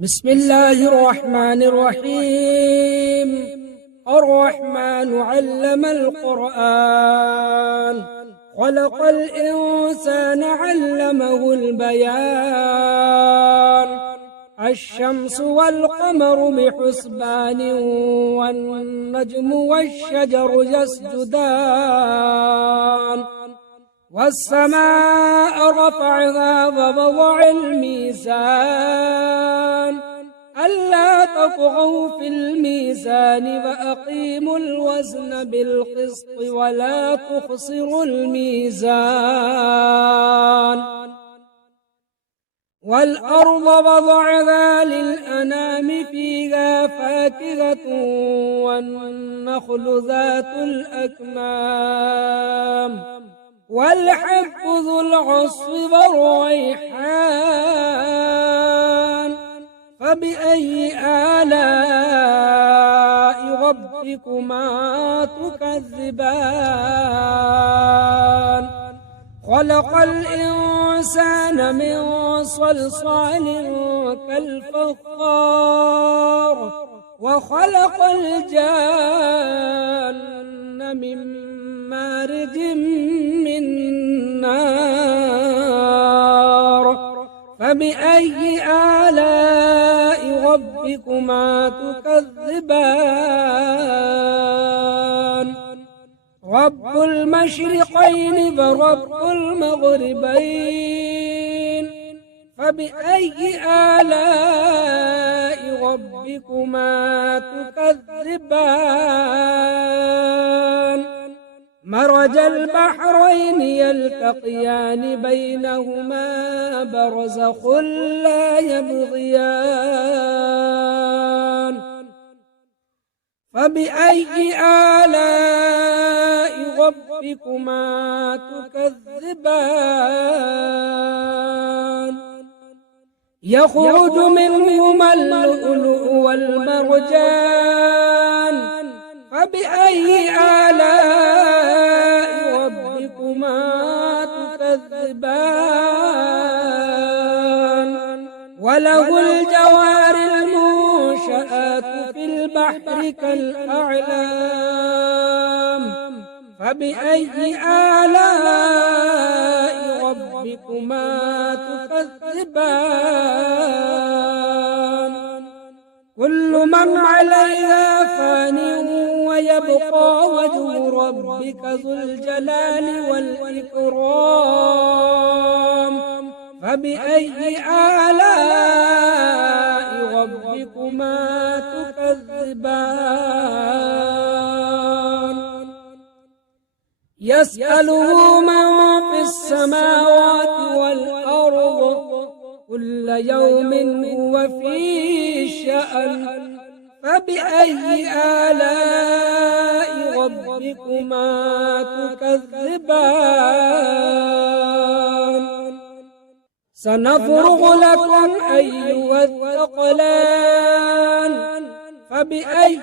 بسم الله الرحمن الرحيم. الرحمن علم القرآن، خلق الإنسان علمه البيان. الشمس والقمر بحسبان، والنجم والشجر يسجدان. والسماء رفعها ووضع الميزان، ألا تطغوا في الميزان وأقيموا الوزن بالقسط ولا تخسروا الميزان. والأرض وضعها للأنام، فيها فاكهة والنخل ذات الأكمام، والحب ذو العصف والريحان. فبأي آلاء ربكما تكذبان؟ خلق الإنسان من صلصال كالفخار، وخلق الجان من مارج من نار. فبأي آلاء ربكما تكذبان؟ رب المشرقين ورب المغربين، فبأي آلاء ربكما تكذبان؟ مرج البحرين يلتقيان، بينهما برزخ لا يبغيان. فبأي آلاء ربكما تكذبان؟ يخرج منهما اللؤلؤ والمرجان، فبأي آلاء ربكما تكذبان؟ وله الجوار المنشآت في البحر كالأعلام، فبأي آلاء ربكما تكذبان؟ كل من عليها فان، ويبقى وجه ربك ذو الجلال والإكرام. فبأي آلاء ربكما تكذبان؟ يسأله من في السماوات والأرض، كل يوم هو في شأن. فبأي آلاء ربكما تكذبان؟ سنفرغ لكم أيها الثقلان، فبأي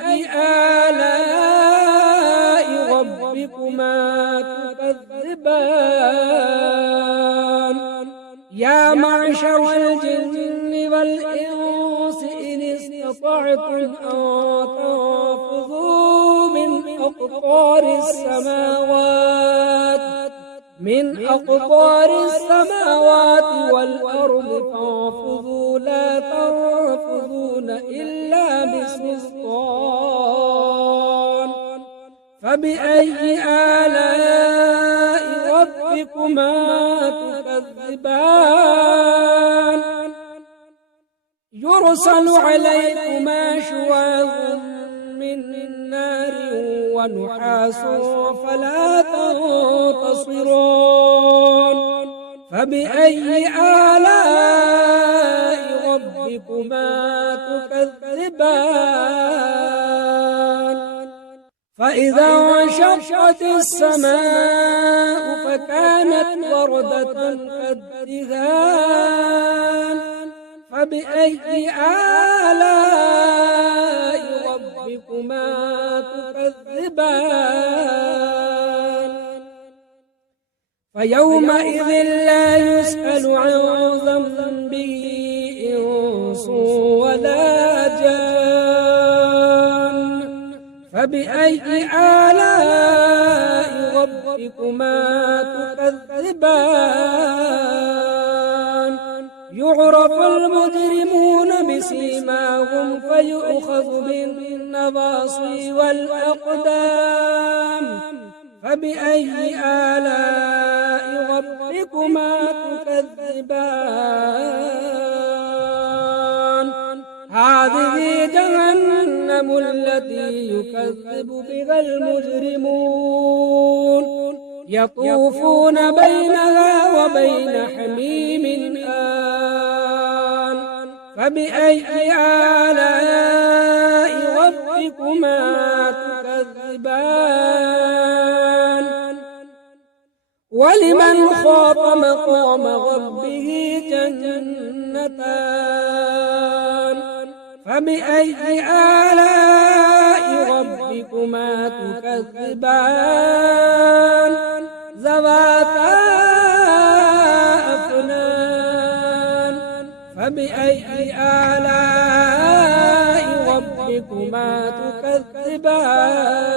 آلاء ربكما تكذبان؟ يا معشر الجن والإنس إن استطعتم أن تنفذوا من أقطار السماوات والأرض، فانفذوا لا تنفذون إلا بسلطان. فبأي آلاء ربكما تكذبان؟ يرسل عليكما شواظ من نار ونحاس فلا تنتصران. فبأي آلاء ربكما تكذبان؟ فإذا انشقت السماء فكانت وردة كالدهان. فبأي آلاء ربكما تكذبان؟ فيومئذ لا يسأل عن ذنبه إنس فبأي آلاء ربكما تكذبان يعرف المجرمون بسيماهم فيؤخذ بالنواصي والأقدام فبأي آلاء ربكما تكذبان هذه جهنم التي يكذب بها المجرمون يطوفون بينها وبين حميم آن فبأي آلاء ربكما تكذبان ولمن خاف مقام ربه جنتان فبأي آلاء ربكما تكذبان ذواتا أفنان فبأي آلاء ربكما تكذبان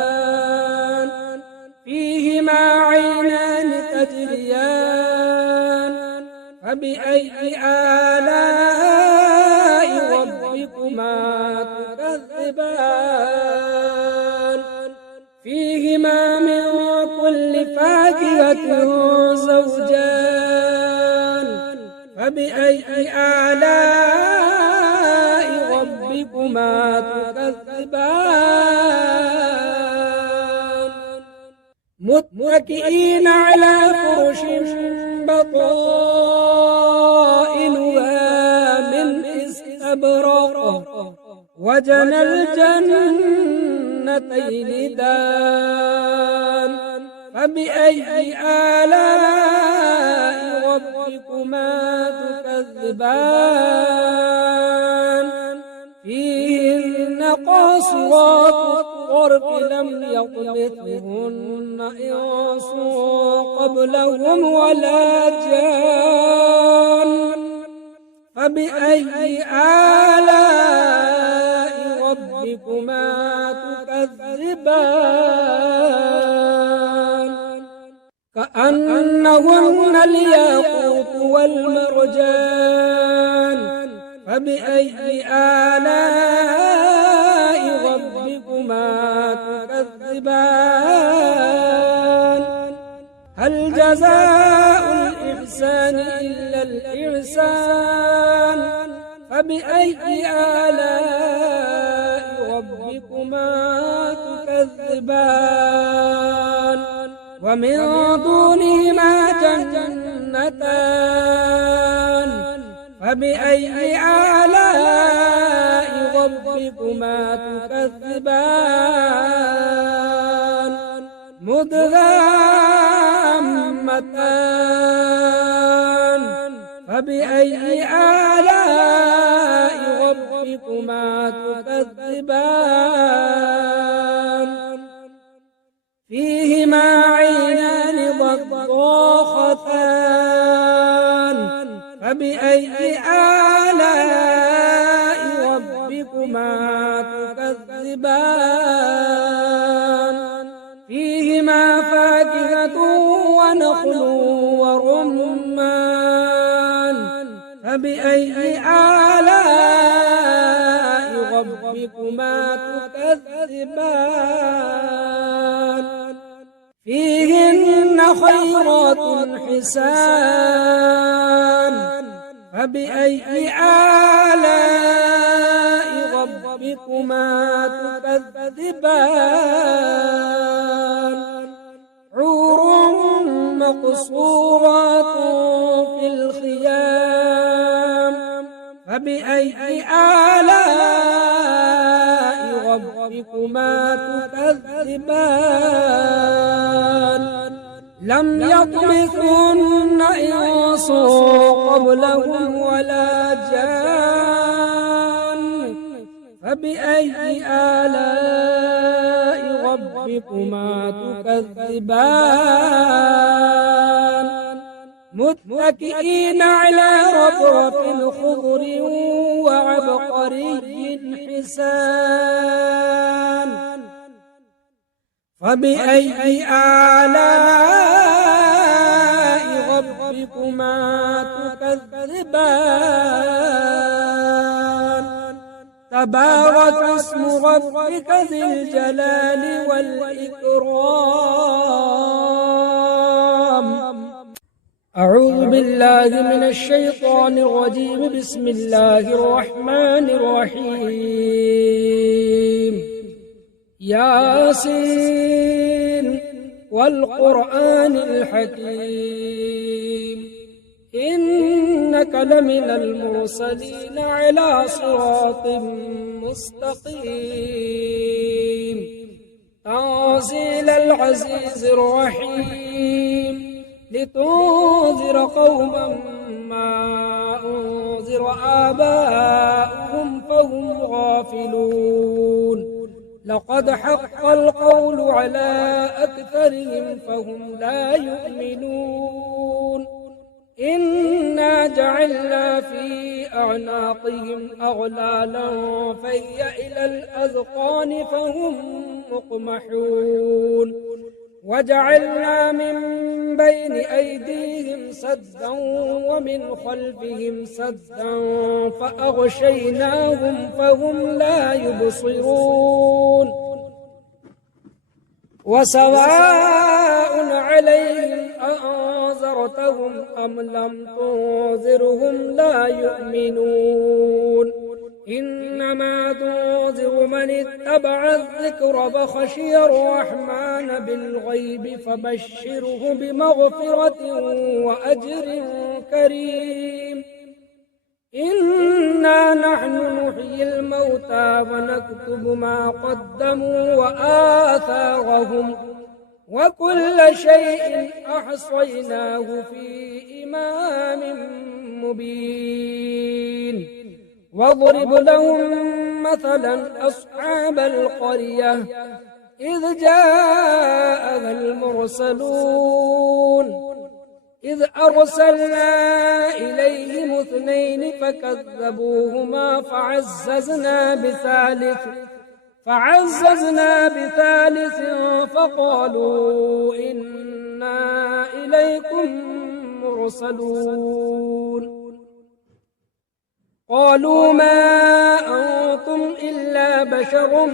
فيهما عينان تجريان فبأي آلاء ربكما تكذبان فيهما من كل فاكهة زوجان فبأي آلاء ربكما تكذبان متكئين على فرش بطائنها من استبرق وجنى الجنتين دان فبأي آلاء ربكما تكذبان فيهن قاصرات الطرف لم يطمثهن إنس قبلهم ولا جان فبأي آلاء ربكما تكذبان كأنهن الياقوت والمرجان فبأي آلاء ربكما تكذبان هل جزاء الإحسان إلا الإحسان فبأي آلاء ربكما تكذبان ومن دونهما جنتان فبأي آلاء ربكما تكذبان مدهامتان فبأي آلاء ربكما تكذبان فيهما عينان ضاختان فبأي آلاء ربكما تكذبان فيهما فاكهة ونخل ورمان فبأي آلاء ربكما تكذبان فيهن خيرات حسان فبأي آلاء ربكما تكذبان حور مقصورات في الخيام فبأي آلاء ربكما تكذبان لم يطمثهن إنس قبلهم ولا جان فبأي آلاء ربكما تكذبان متكئين على رفرف خضر وعبقري حسان فبأي آلاء ربكما تكذبان تبارك اسم ربك ذي الجلال والإكرام أعوذ بالله من الشيطان الرجيم بسم الله الرحمن الرحيم ياسين والقرآن الحكيم إنك لمن المرسلين على صراط مستقيم تنزيل العزيز الرحيم لتنذر قوما ما أنذر آباؤهم فهم غافلون لقد حق القول على أكثرهم فهم لا يؤمنون إنا جعلنا في أعناقهم أغلالا فهي إلى الأذقان فهم مقمحون وجعلنا من بين أيديهم سدا ومن خلفهم سدا فأغشيناهم فهم لا يبصرون وسواء عليهم أأنذرتهم أم لم تنذرهم لا يؤمنون إنما تنذر من اتبع الذكر فخشي الرحمن بالغيب فبشره بمغفرة وأجر كريم إنا نحن نحيي الموتى ونكتب ما قدموا وآثارهم وكل شيء أحصيناه في إمام مبين واضرب لهم مثلا أصحاب القرية إذ جاءها المرسلون إذ أرسلنا إليهم اثنين فكذبوهما فعززنا بثالث فقالوا إنا إليكم مرسلون قالوا ما أنتم إلا بشر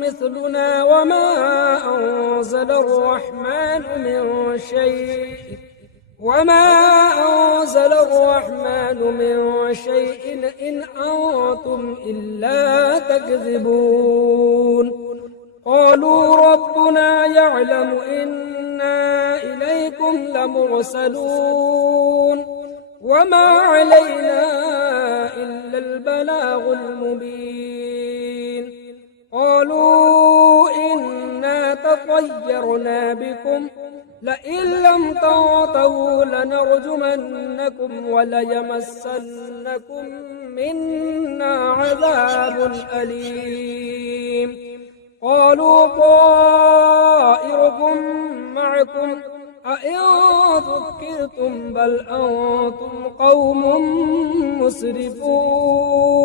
مثلنا وما أنزل الرحمن من شيء إن أنتم إلا تكذبون قالوا ربنا يعلم إنا إليكم لمرسلون وما علينا إلا البلاغ المبين قالوا إنا تطيرنا بكم لئن لم تنتهوا لنرجمنكم وليمسنكم منا عذاب أليم قالوا طائركم معكم أئن ذكرتم بل أنتم قوم مسرفون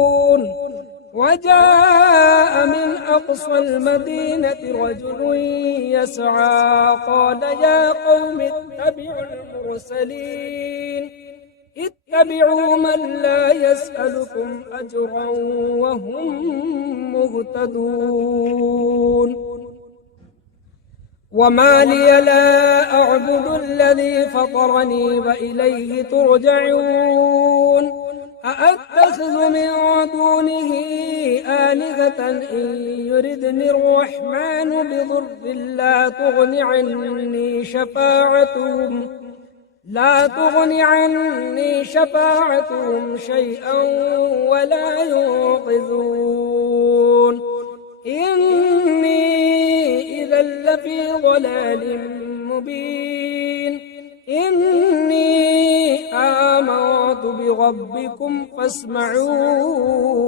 وجاء من أقصى المدينة رجل يسعى قال يا قوم اتبعوا المرسلين اتبعوا من لا يسألكم أجرا وهم مهتدون وما لي لا أعبد الذي فطرني وإليه ترجعون أأتخذ من دونه آلهة إن يردني الرحمن بضر لا تغن عني شفاعتهم شيئا ولا ينقذون إني إذا لفي ضلال مبين إني آمنت بربكم فاسمعون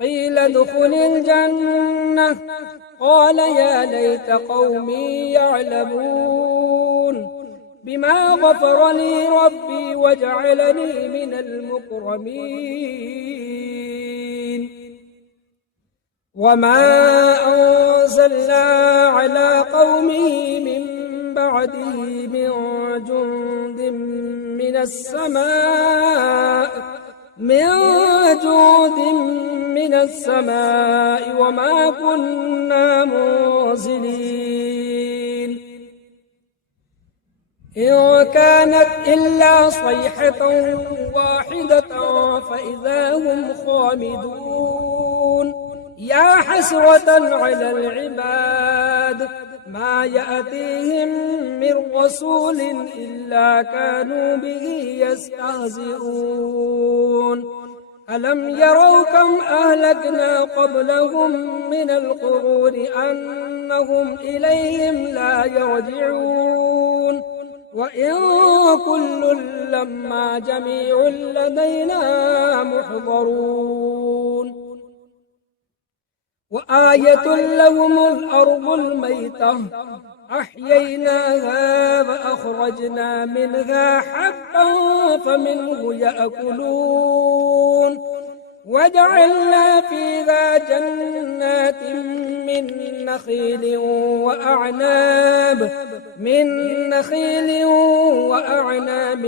قيل ادخل الجنة قال يا ليت قومي يعلمون بما غفر لي ربي وجعلني من المكرمين وما أرسلنا على قومه من بعده من جند من السماء وما كنا منزلين إن كانت إلا صيحة واحدة فإذا هم خامدون يا حسرة على العباد ما يأتيهم من رسول إلا كانوا به يستهزئون ألم يروا كم أهلكنا قبلهم من القرون أنهم إليهم لا يرجعون وإن كل لما جميع لدينا محضرون وآية لهم الأرض الميتة أحييناها فأخرجنا منها حبا فمنه يأكلون وجعلنا فيها جنات من نخيل وأعناب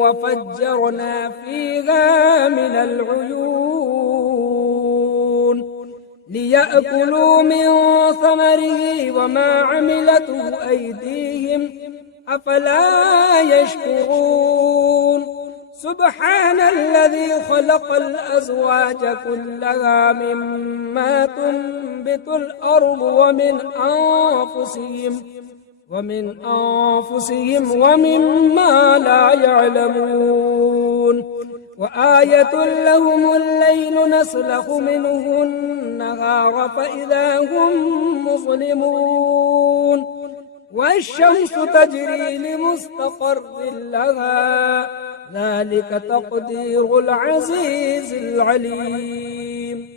وفجرنا فيها من العيون ليأكلوا من ثمره وما عملته أيديهم أفلا يشكرون سبحان الذي خلق الأزواج كلها مما تنبت الأرض ومن أنفسهم ومما لا يعلمون وآية لهم الليل نسلخ منه النهار فإذا هم مظلمون والشمس تجري لمستقر لها ذلك تقدير العزيز العليم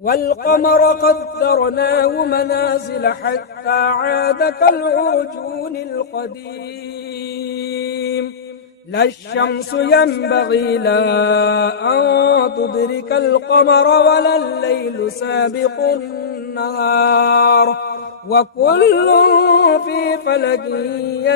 والقمر قدرناه منازل حتى عاد كالعرجون القديم لا الشمس ينبغي لها أن تدرك القمر ولا الليل سابق النهار وكل في فلك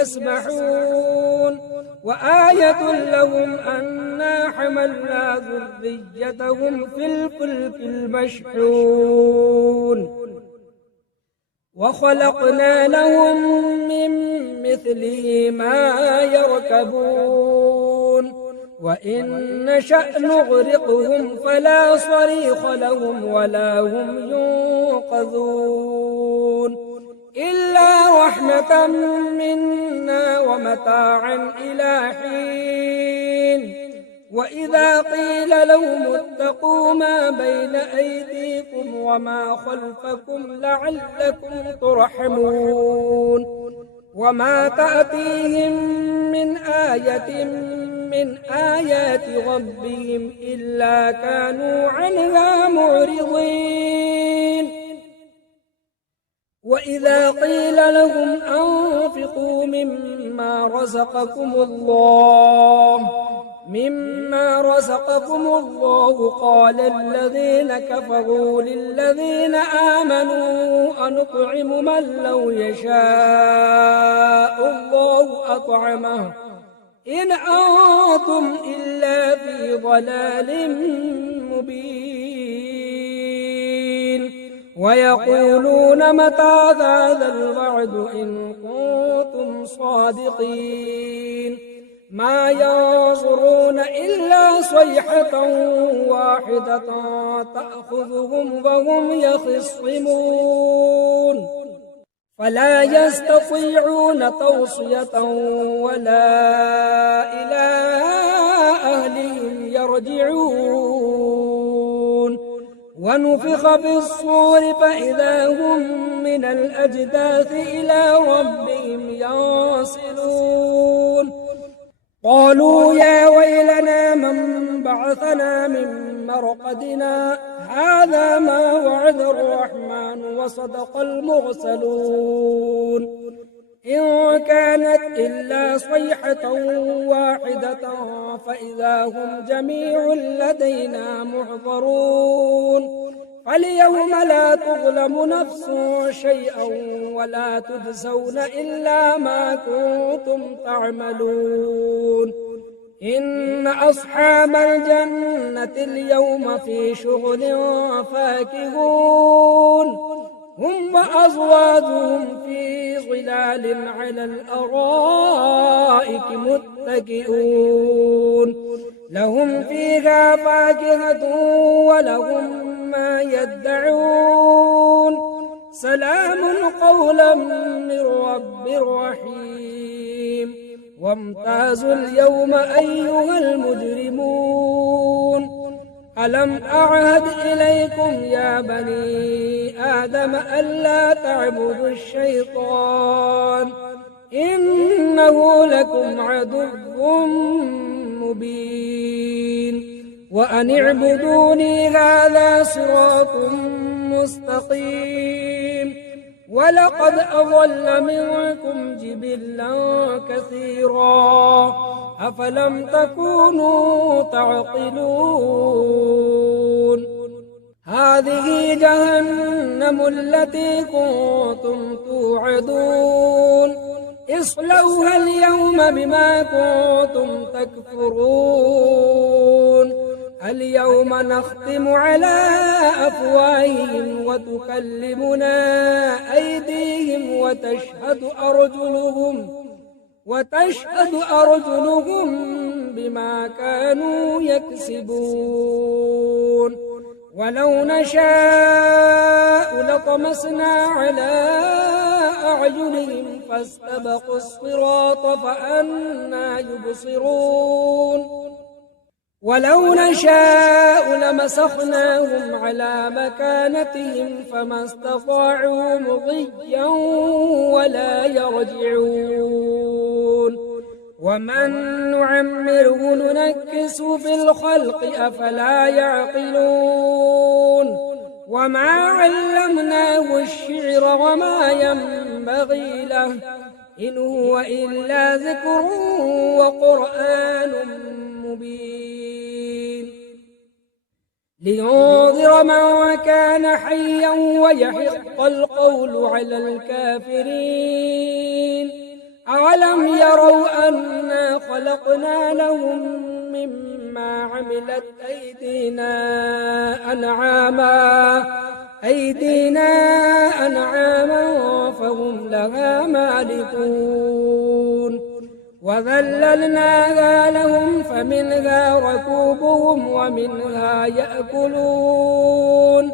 يسبحون وآية لهم أنا حملنا ذريتهم في الفلك المشحون وخلقنا لهم من مثله ما يركبون وإن نشأ نغرقهم فلا صريخ لهم ولا هم ينقذون إلا رحمة منا ومتاعا إلى حين وإذا قيل لهم اتقوا ما بين أيديكم وما خلفكم لعلكم ترحمون وما تأتيهم من آية من آيات ربهم إلا كانوا عنها معرضين وإذا قيل لهم أنفقوا مما رزقكم الله قال الذين كفروا للذين آمنوا أنطعم من لو يشاء الله أطعمه إن أنتم إلا في ضلال مبين ويقولون متى هذا الوعد إن كنتم صادقين ما ينظرون إلا صيحة واحدة تأخذهم وهم يخصمون فلا يستطيعون توصية ولا إلى أهلهم يرجعون ونفخ في الصور فإذا هم من الأجداث إلى ربهم ينسلون قالوا يا ويلنا من بعثنا من مرقدنا هذا ما وعد الرحمن وصدق المرسلون إن كانت إلا صيحة واحدة فإذا هم جميع لدينا محضرون فاليوم لا تظلم نفس شيئا ولا تجزون إلا ما كنتم تعملون إن أصحاب الجنة اليوم في شغل فاكهون هم وأزواجهم في ظلال على الأرائك متكئون لهم فيها فاكهة ولهم ما يدعون سلام قولا من رب رحيم وامتازوا اليوم أيها المجرمون ألم أعهد إليكم يا بني آدم ألا تعبدوا الشيطان إنه لكم عدو مبين وأن اعبدوني هذا صراط مستقيم ولقد أضل منكم جبلا كثيرا أفلم تكونوا تعقلون هذه جهنم التي كنتم توعدون اصلوها اليوم بما كنتم تكفرون اليوم نختم على أفواههم وتكلمنا أيديهم وتشهد أرجلهم بما كانوا يكسبون ولو نشاء لطمسنا على أعينهم فاستبقوا الصراط فأنى يبصرون ولو نشاء لمسخناهم على مكانتهم فما استطاعوا مضيا ولا يرجعون ومن نعمره ننكس في الخلق أفلا يعقلون وما علمناه الشعر وما ينبغي له إن هو إلا ذكر وقرآن مبين لينذر من كان حيا ويحق القول على الكافرين أولم يروا أنا خلقنا لهم مما عملت أيدينا أنعاما فهم لها مالكون وذللناها لهم فمنها ركوبهم ومنها يأكلون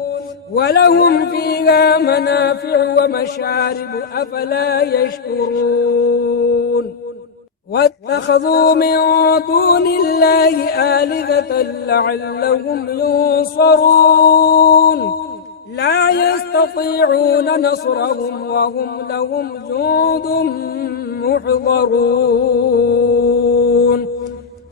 ولهم فيها منافع ومشارب أفلا يشكرون واتخذوا من دون الله آلهة لعلهم ينصرون لا يستطيعون نصرهم وهم لهم جند محضرون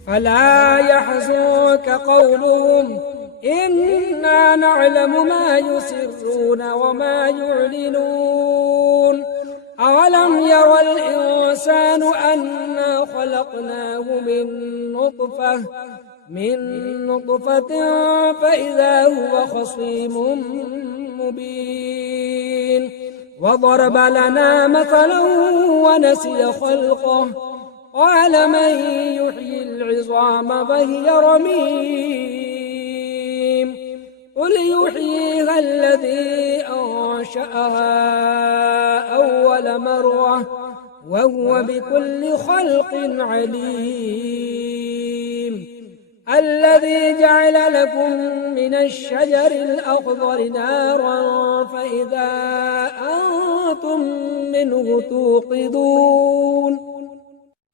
فلا يحزنك قولهم إنا نعلم ما يسرون وما يعلنون أولم ير الإنسان أنا خلقناه من نطفة فإذا هو خصيم مبين وضرب لنا مثلا ونسي خلقه قال من يحيي العظام فهي رميم قل يحييها الذي أنشأها أول مرة وهو بكل خلق عليم الذي جعل لكم من الشجر الأخضر نارا فإذا أنتم منه توقدون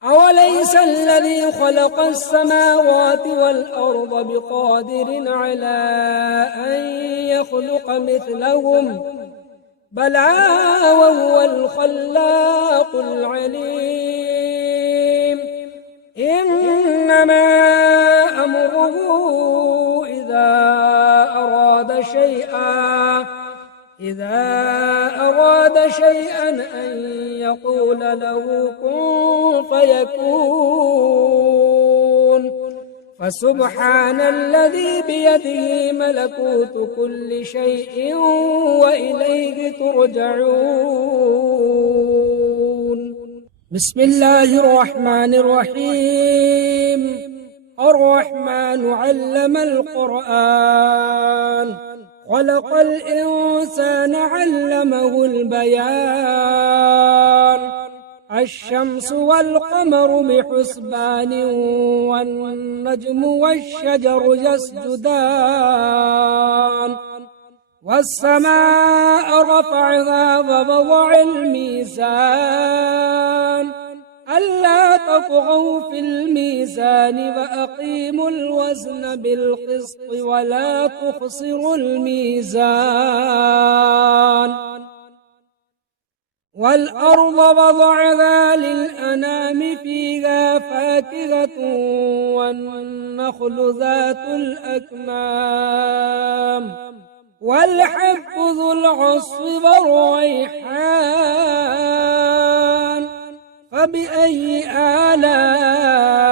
أوليس الذي خلق السماوات والأرض بقادر على أن يخلق مثلهم بلى وهو الخلاق العليم إنما أمره إذا أراد شيئا أن يقول له كن فيكون فسبحان الذي بيده ملكوت كل شيء وإليه ترجعون. بسم الله الرحمن الرحيم. الرحمن علم القرآن، خلق الإنسان علمه البيان. الشمس والقمر بحسبان والنجم والشجر يسجدان. والسماء رفعها ووضع الميزان ألا تطغوا في الميزان وأقيموا الوزن بالقسط ولا تخسروا الميزان. والأرض وضعها للأنام فيها فاكهة والنخل ذات الأكمام والحب ذو العصف والريحان. فبأي آلاء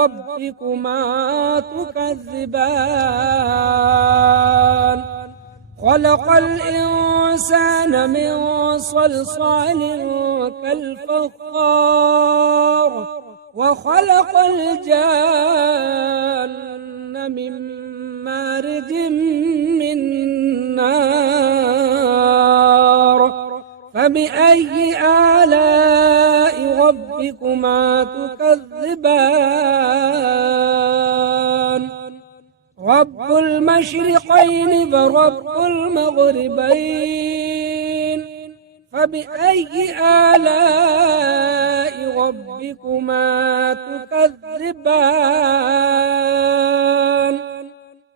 ربكما تكذبان؟ خلق الإنسان من صلصال كالفخار وخلق الجان من مارج من نار. فبأي آلاء ربكما تكذبان؟ رب المشرقين ورب المغربين. فبأي آلاء ربكما تكذبان؟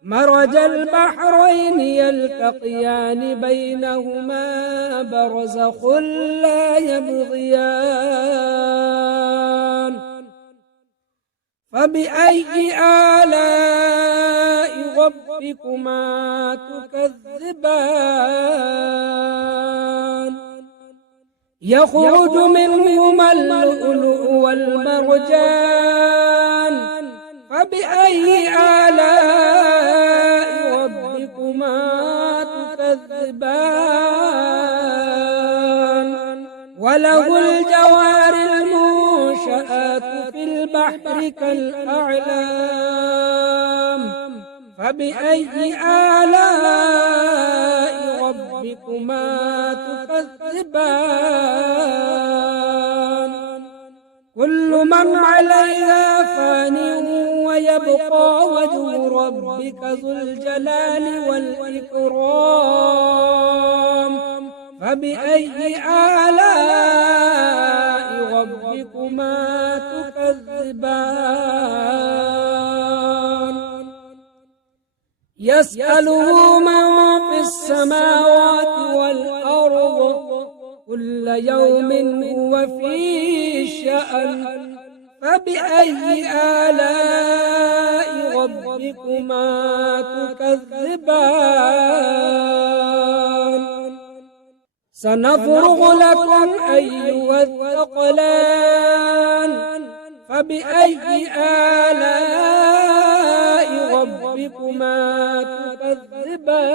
مرج البحرين يلتقيان بينهما برزخ لا يبغيان. فبأي آلاء ربكما تكذبان؟ يخرج منهما اللؤلؤ والمرجان. فبأي آلاء ربكما تكذبان؟ وله الجوار المنشآت في البحر كالأعلام. فبأي آلاء ربكما تكذبان؟ كل من عليها فان ويبقى وجه ربك ذو الجلال والإكرام. فبأي آلاء ربكما تكذبان؟ يسأله من في السماوات والأرض كل يوم هو في شأن. فبأي آلاء ربكما تكذبان؟ سنفرغ لكم أيها الثقلان. فبأي آلاء ربكما تكذبان؟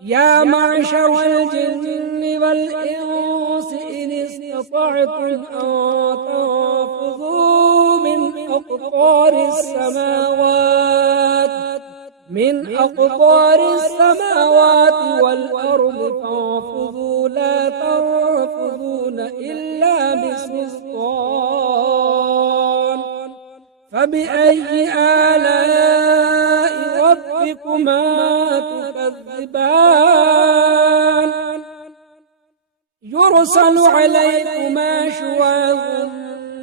يا معشر الجن والإنس إن استطعتم أن تنفذوا من أقطار السماوات والأرض فانفذوا لا تنفذون إلا بسلطان. فبأي آلاء ربكما تكذبان؟ يرسل عليكما شواظ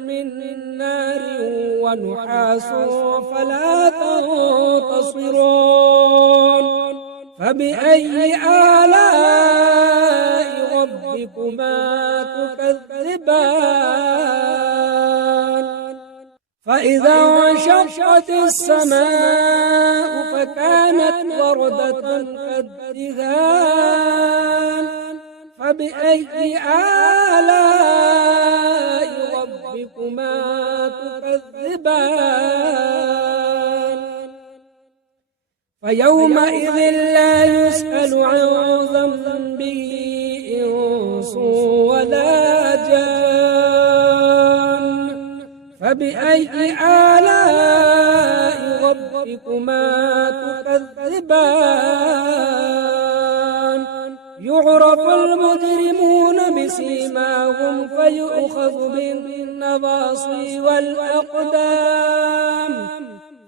من نار ونحاس فلا تنتصرون. فبأي آلاء ربكما تكذبان؟ فإذا انشقت السماء فكانت وردة كالدهان. فبأي آلاء ربكما ربكما تكذبان فيومئذ لا يسأل عن ذنبه إنس ولا جان فبأي آلاء ربكما تكذبان يعرف المجرمون بسيماهم فيؤخذ بالنواصي والأقدام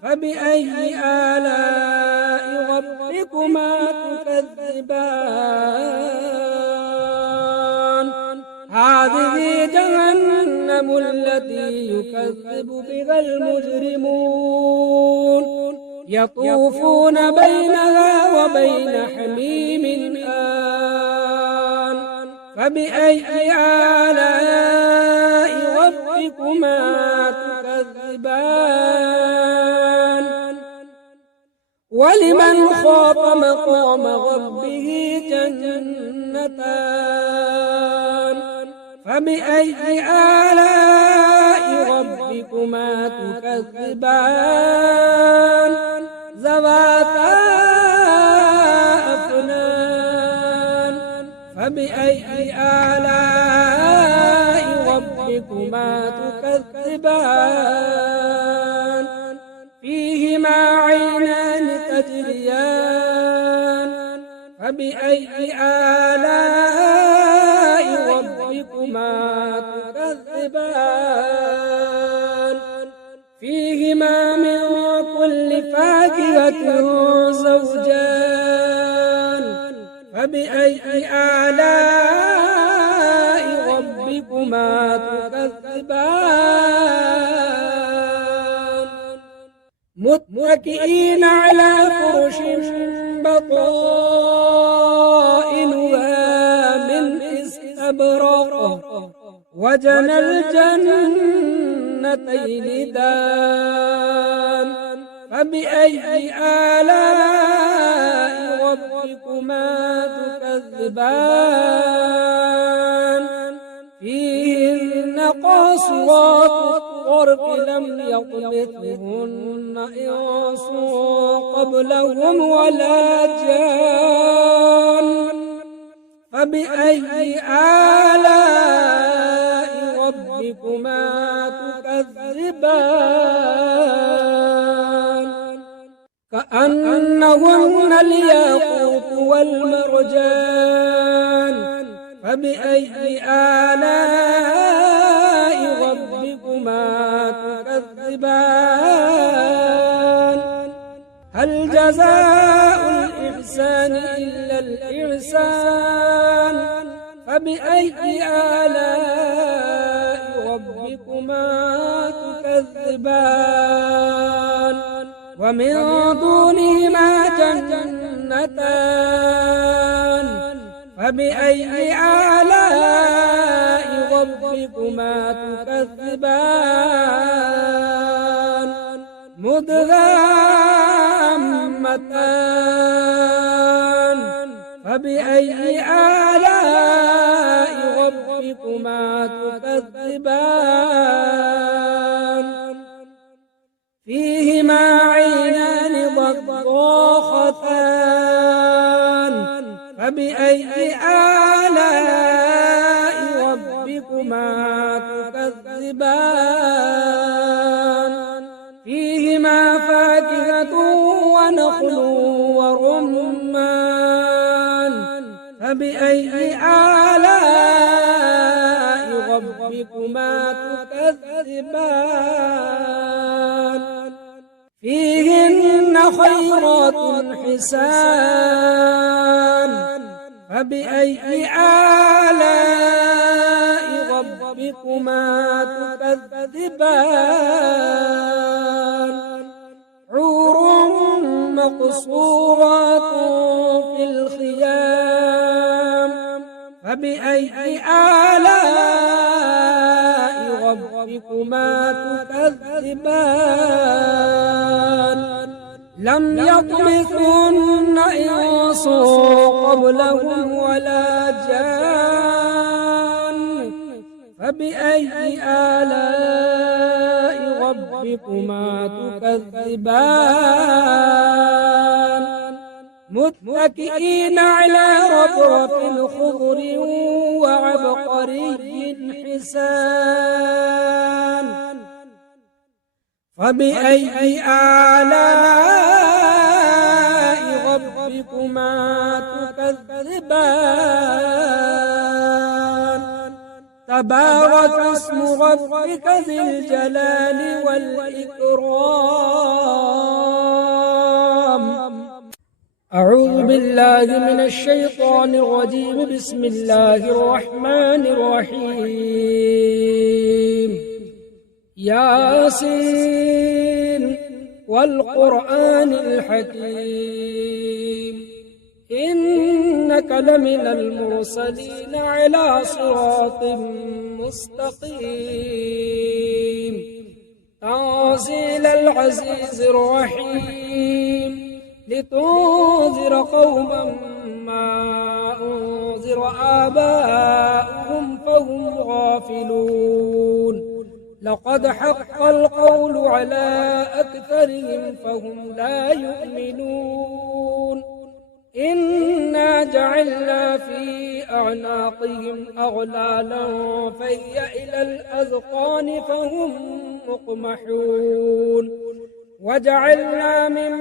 فبأي آلاء ربكما تكذبان هذه جهنم التي يكذب بها المجرمون يطوفون بينها وبين حميم آن فبأي آلاء ربكما تكذبان ولمن خاف مقام ربه جنتان فبأي آلاء ربكما تكذبان ذواتا أفنان فبأي آلاء ربكما تكذبان فيهما عينان تجريان فبأي آلاء ربكما تكذبان فيهما من كل فاكهة زوجان فبأي آلاء ربكما تكذبان متكئين على فرش بطائنها من استبرق وجنى الجنتين دان فبأي آلاء ربكما تكذبان فيهن قاصرات الطرف لم يطمثهن إنس قبلهم ولا جان فبأي آلاء ربكما تكذبان كأنهن الياقوت والمرجان فبأي آلاء ربكما تكذبان هل جزاء الإحسان إلا الإحسان فبأي آلاء ربكما تكذبان ومن دونهما جنتان فبأي آلاء ربكما تكذبان مدهامتان فبأي آلاء ربكما تكذبان فيهما عينان ضاختان فبأي آلاء ربكما تكذبان فيهما فاكهة ونخل ورمان فبأي آلاء ربكما تكذبان فيهن خيرات حسان فبأي آلاء ربكما تكذبان حور مقصورات في الخيام فبأي آلاء ربكما تكذبان لم يطمثهن إنس قبلهم ولا جان فبأي آلاء ربكما تكذبان متكئين على رفرف خضر وعبقري حسان فبأي آلاء ربكما تكذبان تبارك اسم ربك ذي الجلال والإكرام. أعوذ بالله من الشيطان الرجيم. بسم الله الرحمن الرحيم. ياسين والقرآن الحكيم إنك لمن المرسلين على صراط مستقيم تنزيل العزيز الرحيم لتنذر قوما ما أنذر آباؤهم فهم غافلون لقد حق القول على أكثرهم فهم لا يؤمنون إنا جعلنا في أعناقهم أغلالا فهي إلى الأذقان فهم مقمحون وجعلنا من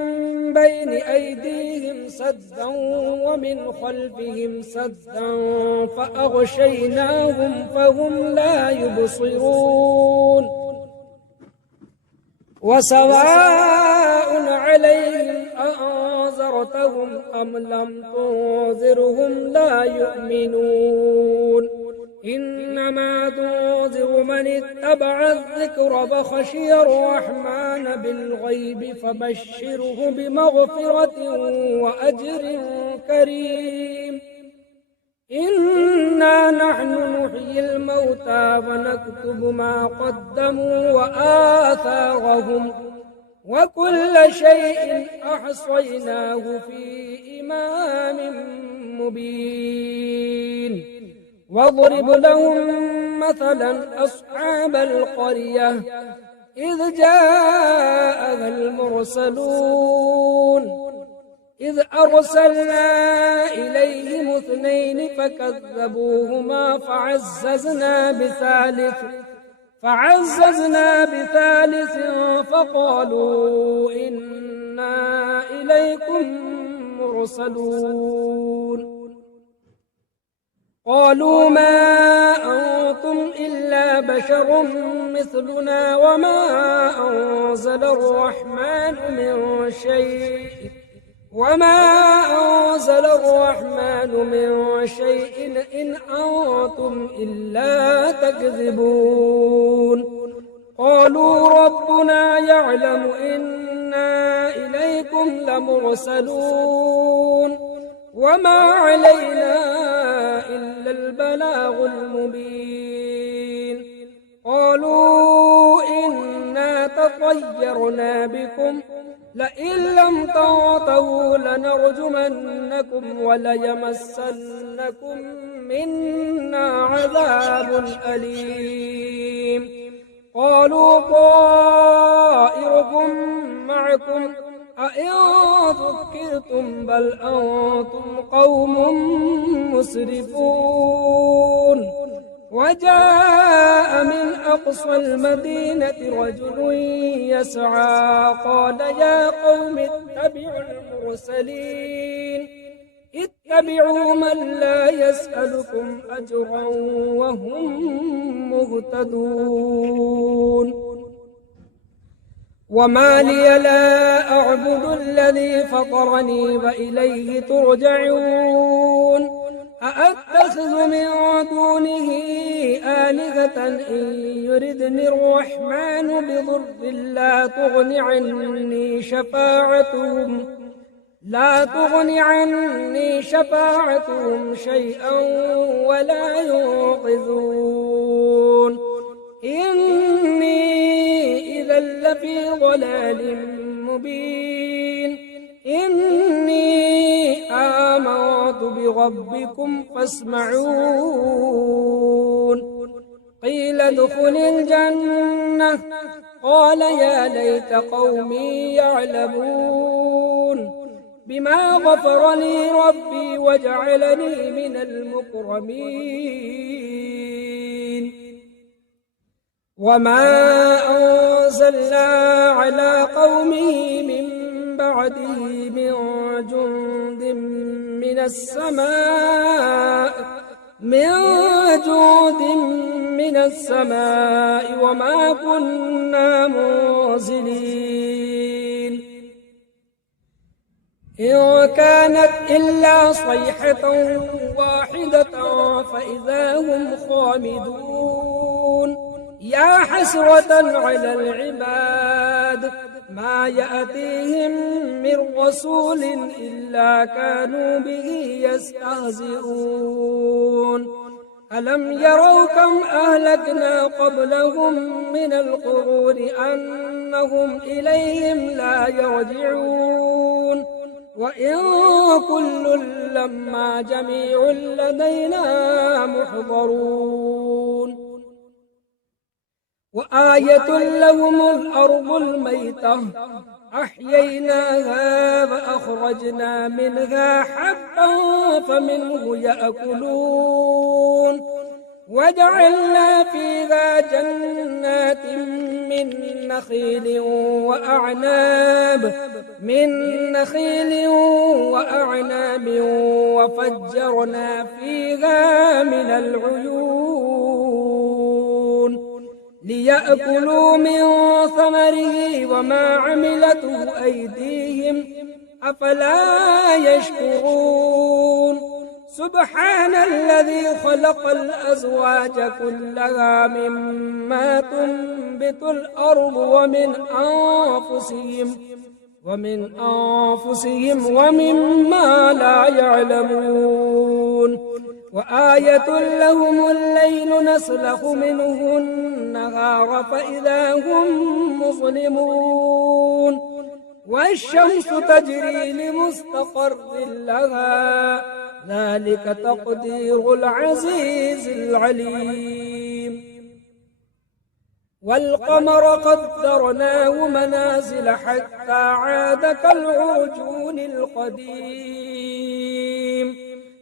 بين أيديهم سدا ومن خلفهم سدا فأغشيناهم فهم لا يبصرون وسواء عليهم أأنذرتهم أم لم تنذرهم لا يؤمنون إنما تنذر من اتبع الذكر فخشي الرحمن بالغيب فبشره بمغفرة وأجر كريم. إنا نحن نحيي الموتى ونكتب ما قدموا وآثارهم وكل شيء أحصيناه في إمام مبين. واضرب لهم مثلا أصحاب القرية إذ جاءها المرسلون إذ أرسلنا إليهم 2 فكذبوهما فعززنا بثالث فقالوا إنا إليكم مرسلون قالوا ما أنتم إلا بشر مثلنا وما أنزل الرحمن من شيء إن أنتم إلا تكذبون قالوا ربنا يعلم إنا إليكم لمرسلون وما علينا إلا البلاغ المبين. قالوا إنا تطيرنا بكم لئن لم تنتهوا لنرجمنكم وليمسنكم منا عذاب أليم. قالوا طائركم معكم أئن ذكرتم بل أنتم قوم مسرفون. وجاء من أقصى المدينة رجل يسعى قال يا قوم اتبعوا المرسلين اتبعوا من لا يسألكم أجرا وهم مهتدون. وما لي لا أعبد الذي فطرني وإليه ترجعون أأتخذ من دونه آلهة إن يردني الرحمن بضر لا تغن عني شفاعتهم شيئا ولا ينقذون. إني إذا لفي ضلال مبين. إني آمنت بربكم فاسمعون. قيل ادخل الجنة قال يا ليت قومي يعلمون بما غفر لي ربي وجعلني من المكرمين وما أنزلنا على قومه من بعده من جند من السماء وما كنا منزلين إن كانت إلا صيحة واحدة فإذا هم خامدون يا حسرة على العباد ما يأتيهم من رسول إلا كانوا به يستهزئون ألم يروا كم أهلكنا قبلهم من القرون أنهم إليهم لا يرجعون وإن كل لما جميع لدينا محضرون وآية لهم الأرض الميتة أحييناها فأخرجنا منها حبا فمنه يأكلون وجعلنا فيها جنات من نخيل وأعناب وفجرنا فيها من العيون ليأكلوا من ثمره وما عملته أيديهم أفلا يشكرون سبحان الذي خلق الأزواج كلها مما تنبت الأرض ومن أنفسهم ومما لا يعلمون وآية لهم الليل نسلخ منه النهار فإذا هم مظلمون والشمس تجري لمستقر لها ذلك تقدير العزيز العليم والقمر قدرناه منازل حتى عاد كالعرجون القديم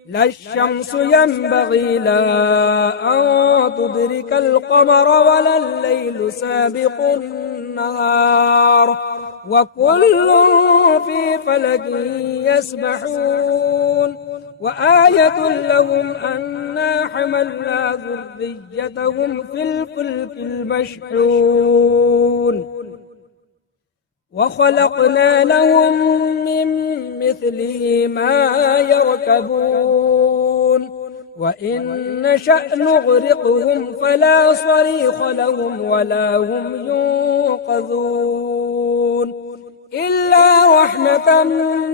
لا الشمس ينبغي لها أن تدرك القمر ولا الليل سابق النهار وكل في فلك يسبحون وآية لهم أنا حملنا ذريتهم في الفلك المشحون وخلقنا لهم من مثله ما يركبون وإن نشأ نغرقهم فلا صريخ لهم ولا هم ينقذون إلا رحمة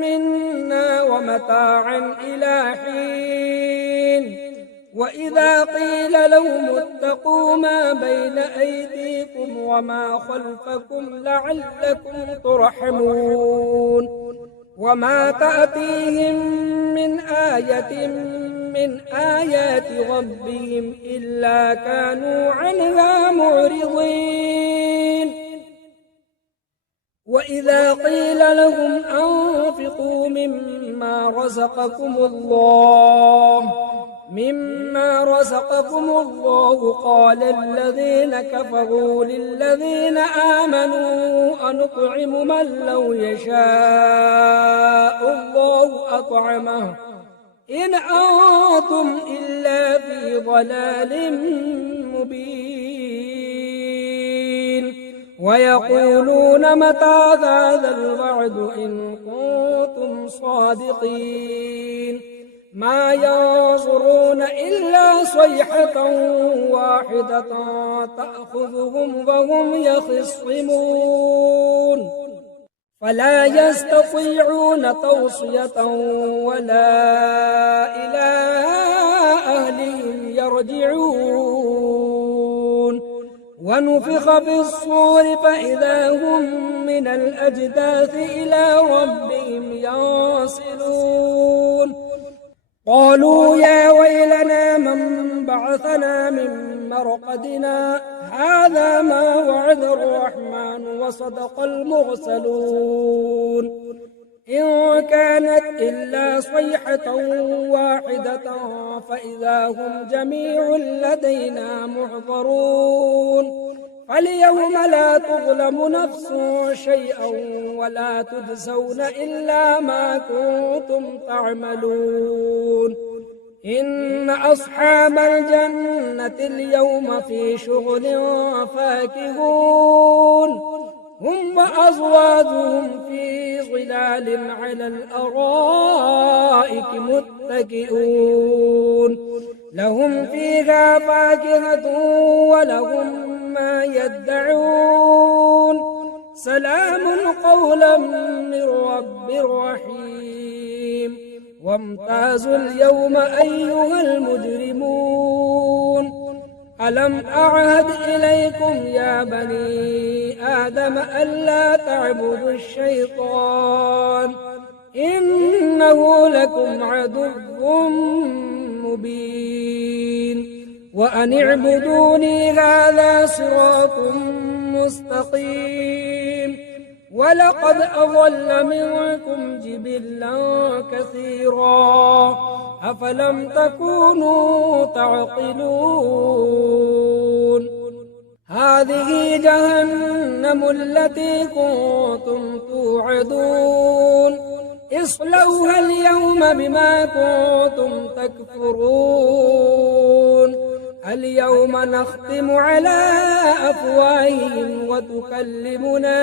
منا ومتاعا إلى حين وإذا قيل لهم اتقوا ما بين أيديكم وما خلفكم لعلكم ترحمون وما تأتيهم من آية من آيات ربهم إلا كانوا عنها معرضين وإذا قيل لهم أنفقوا مما رزقكم الله قال الذين كفروا للذين آمنوا أنطعم من لو يشاء الله أطعمه إن أنتم إلا في ضلال مبين ويقولون متى هذا الوعد إن كنتم صادقين ما ينظرون إلا صيحة واحدة تأخذهم وهم يخصمون فلا يستطيعون توصية ولا إلى أهلهم يرجعون ونفخ في الصور فإذا هم من الأجداث إلى ربهم ينسلون قالوا يا ويلنا من بعثنا من مرقدنا هذا ما وعد الرحمن وصدق المرسلون إن كانت إلا صيحة واحدة فإذا هم جميع لدينا محضرون فاليوم لا تظلم نفس شيئا ولا تجزون إلا ما كنتم تعملون إن أصحاب الجنة اليوم في شغل فاكهون هم وأزواجهم في ظلال على الأرائك متكئون لهم فيها فاكهة ولهم ما يدعون سلام قولا من رب رحيم وامتازوا اليوم أيها المجرمون ألم أعهد إليكم يا بني آدم ألا تعبدوا الشيطان إنه لكم عدو مبين وأن اعبدوني هذا صراط مستقيم ولقد أضل منكم جبلا كثيرا أفلم تكونوا تعقلون هذه جهنم التي كنتم توعدون اصلوها اليوم بما كنتم تكفرون اليوم نختم على أفواههم وتكلمنا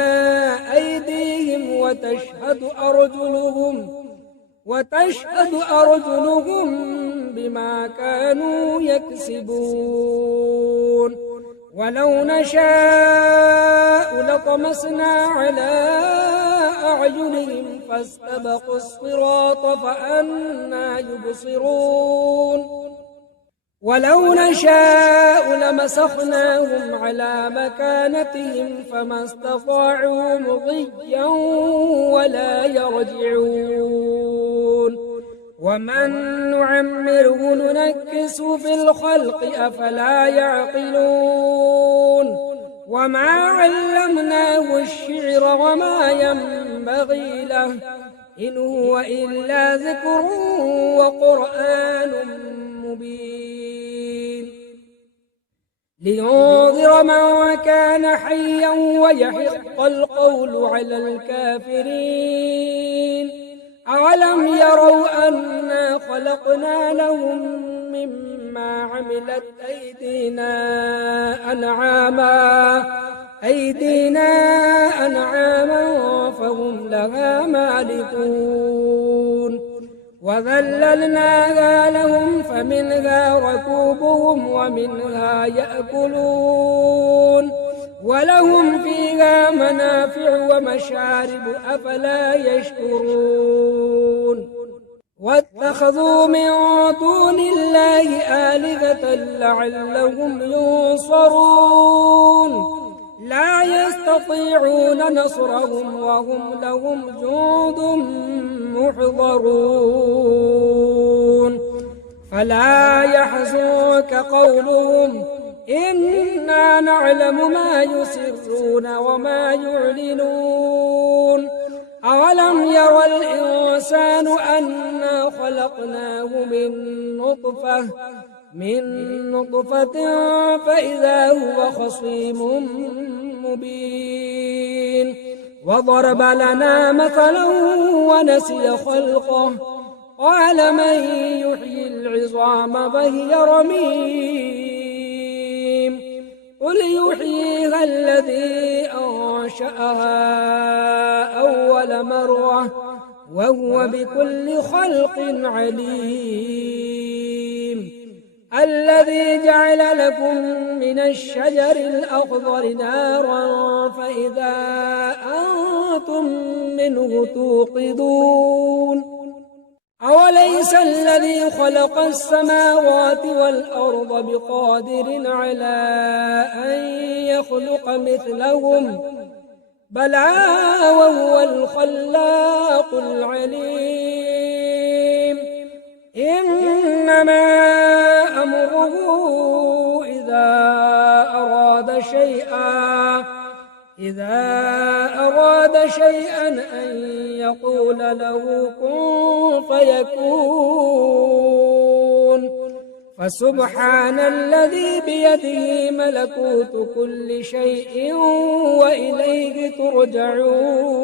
أيديهم وتشهد أرجلهم بما كانوا يكسبون ولو نشاء لطمسنا على أعينهم فاستبقوا الصراط فأنى يبصرون ولو نشاء لمسخناهم على مكانتهم فما استطاعوا مضيا ولا يرجعون ومن نعمره ننكس في الخلق أفلا يعقلون وما علمناه الشعر وما ينبغي له إن هو إلا ذكر وقرآن مبين لينذر من كان حيا ويحق القول على الكافرين أولم يروا أنا خلقنا لهم مما عملت أيدينا أنعاما فهم لها مالكون وذللناها لهم فمنها ركوبهم ومنها يأكلون ولهم فيها منافع ومشارب أفلا يشكرون واتخذوا من دون الله آلهة لعلهم ينصرون لا يستطيعون نصرهم وهم لهم جند محضرون فلا يحزنك قولهم إنا نعلم ما يسرون وما يعلنون أولم ير الإنسان أنا خلقناه من نطفة فإذا هو خصيم مبين وضرب لنا مثلا ونسي خلقه قال من يحيي العظام فهي رميم قل يحييها الذي أنشأها أول مرة وهو بكل خلق عليم الذي جعل لكم من الشجر الأخضر نارا فإذا أنتم منه توقدون أوليس الذي خلق السماوات والأرض بقادر على أن يخلق مثلهم بلى وهو الخلاق العليم إنما أمره إذا إذا أراد شيئا أن يقول له كن فيكون فسبحان الذي بيده ملكوت كل شيء وإليه ترجعون